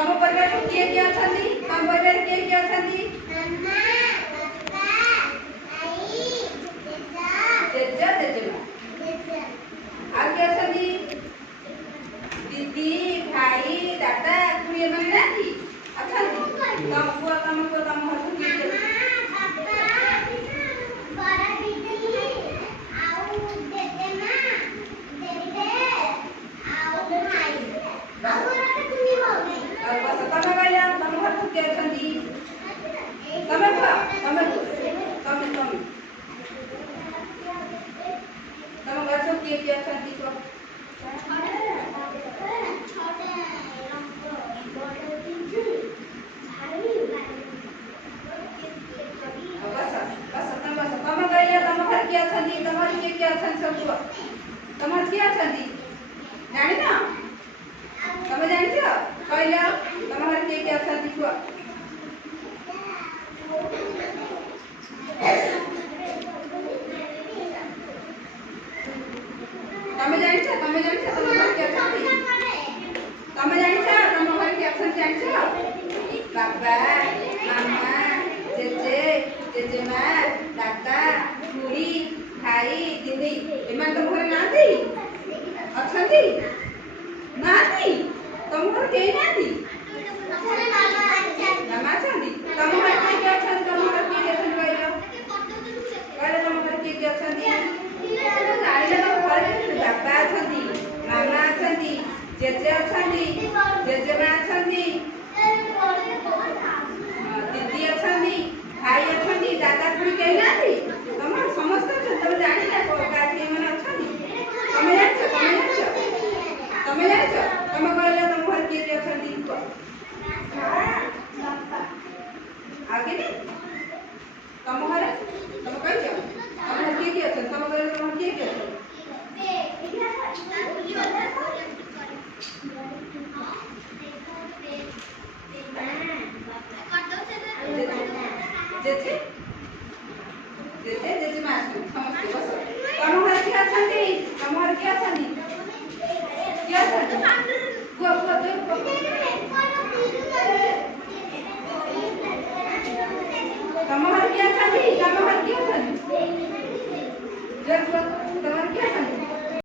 तम परिवार में किए क्या छंदी तम परिवार के क्या छंदी मम्मा पापा आई जेजा जेजेमा आ क्या छंदी दीदी भाई दादा कुड़ी माने नाती अच्छा तम को तम हसु किए बड़ा दीदी आउ जेजेमा जेजे आउ भाई आउ कुनी होगी बस तम गया तम हसु के छंदी तम को तम हसु किए छंदी को क्या छंदी तमारी के क्या छन सब तमार क्या छंदी जानि ना तमे जानि छ कहला तमार के क्या छंदी को तमे जानि छ तमार क्या छंदी तमे जानि छ तमार क्या छंदी जानि छ बाबा मामा जेजे जेजेमा दादा खुड़ी भाई दीदी एमान तुम घर नाती अछंती नाती तुम घर के नाती मामा अछंती तुम घर के क्या अछंती तुम घर के क्या अछंती कहला तुम घर के क्या अछंती जानिले तुम घर के बाबा अछंती मामा अछंती जेजे अछंती जेजेमा अछंती दीदी अछंती भाई अछंती दादा खुड़ी के नाती तुम समस्त तुम जानि ना काकी माने अछंती तमे जानि छ तमे कहले तुम घर के अछंती को आगे नहीं तुम घर तुम कहि छ तुम घर के अछंती तुम कहले तुम के अछंती जेजे जेजे जेजे मां समझते बस तुम घर के अछंती तुम घर के अछंती क्या अछंती को तो तुम घर के अछंती तुम घर के अछंती जब तुम घर के